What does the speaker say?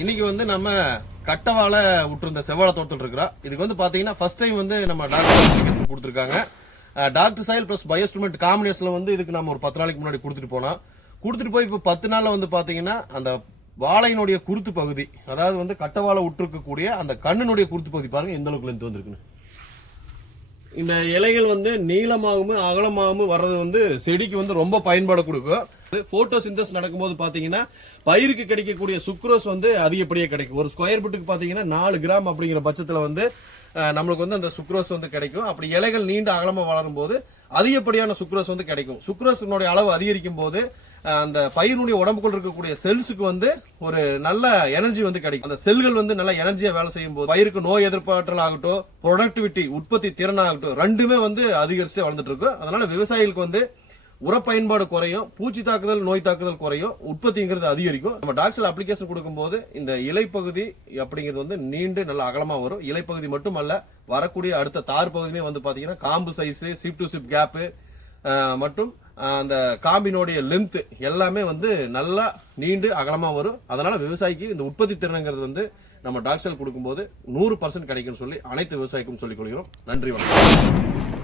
இன்னைக்கு வந்து நம்ம கட்டவாழை விட்டுருந்த செவ்வாழை தோட்டத்தில் இருக்கிறோம். இதுக்கு வந்து பாத்தீங்கன்னா ஃபர்ஸ்ட் டைம் வந்து நம்ம டாக்டர் அப்ளிகேஷன் கொடுத்துருக்காங்க. டாக்டர் சாயில் பிளஸ் பயோஸ்டிமுலண்ட் காம்பினேஷன்ல வந்து இதுக்கு நம்ம ஒரு 10 நாளைக்கு முன்னாடி கொடுத்துட்டு போனோம். கொடுத்துட்டு போய் இப்போ 10 நாள்ல வந்து பாத்தீங்கன்னா அந்த வாழையினுடைய குருத்து பகுதி, அதாவது வந்து கட்டவாழை விட்டுருக்கக்கூடிய அந்த கண்ணினுடைய குருத்து பகுதி பாருங்க எந்த அளவுக்கு லென்த் வந்திருக்குன்னு. இந்த இலைகள் வந்து நீளமாகவும் அகலமாகவும் வர்றது வந்து செடிக்கு வந்து ரொம்ப பயன்பாடு கொடுக்கும். போட்டோசிந்தசிஸ் நடக்கும்போது பாத்தீங்கன்னா பயிருக்கு கிடைக்கக்கூடிய சுக்ரோஸ் வந்து அதிகப்படியே கிடைக்கும். ஒரு ஸ்கொயர் ஃபீட்டுக்கு பாத்தீங்கன்னா 4 கிராம் அப்படிங்கிற பட்சத்துல வந்து நம்மளுக்கு வந்து அந்த சுக்ரோஸ் வந்து கிடைக்கும். அப்படி இலைகள் நீண்ட அகலமா வளரும் போது அதிகப்படியான சுக்ரோஸ் வந்து கிடைக்கும். சுக்ரோஸினுடைய அளவு அதிகரிக்கும் போது அந்த பயிரினுடைய உடம்புக்குள் இருக்கக்கூடிய செல்ஸுக்கு வந்து ஒரு நல்ல எனர்ஜி வந்து கிடைக்கும். அந்த செல்கள் வந்து நல்ல எனர்ஜியா வேலை செய்யும் போது பயிருக்கு நோய் எதிர்ப்பாற்றல் ஆகட்டும், ப்ரொடக்டிவிட்டி உற்பத்தி திறன் ஆகட்டும், ரெண்டுமே வந்து அதிகரிச்சுட்டே வளர்ந்துட்டு இருக்கும். அதனால விவசாயிகளுக்கு வந்து உர பயன்பாடு குறையும், பூச்சி தாக்குதல் நோய் தாக்குதல் குறையும், உற்பத்திங்கிறது அதிகரிக்கும். நம்ம டாக்டர் அப்ளிகேஷன் கொடுக்கும்போது இந்த இலைப்பகுதி அப்படிங்கிறது வந்து நீண்டு நல்ல அகலமா வரும். இலைப்பகுதி மட்டுமல்ல, வரக்கூடிய அடுத்த தார் பகுதியுமே வந்து பாத்தீங்கன்னா காம்பு size, chip to chip gap மற்றும் அந்த காம்பினுடைய லென்த் எல்லாமே வந்து நல்லா நீண்டு அகலமா வரும். அதனால விவசாயிக்கு இந்த உற்பத்தி திறனுங்கிறது வந்து நம்ம டாக்டர் கொடுக்கும்போது 100% கிடைக்கும்னு சொல்லி அனைத்து விவசாயிக்கும் சொல்லிக் கொள்கிறோம். நன்றி, வணக்கம்.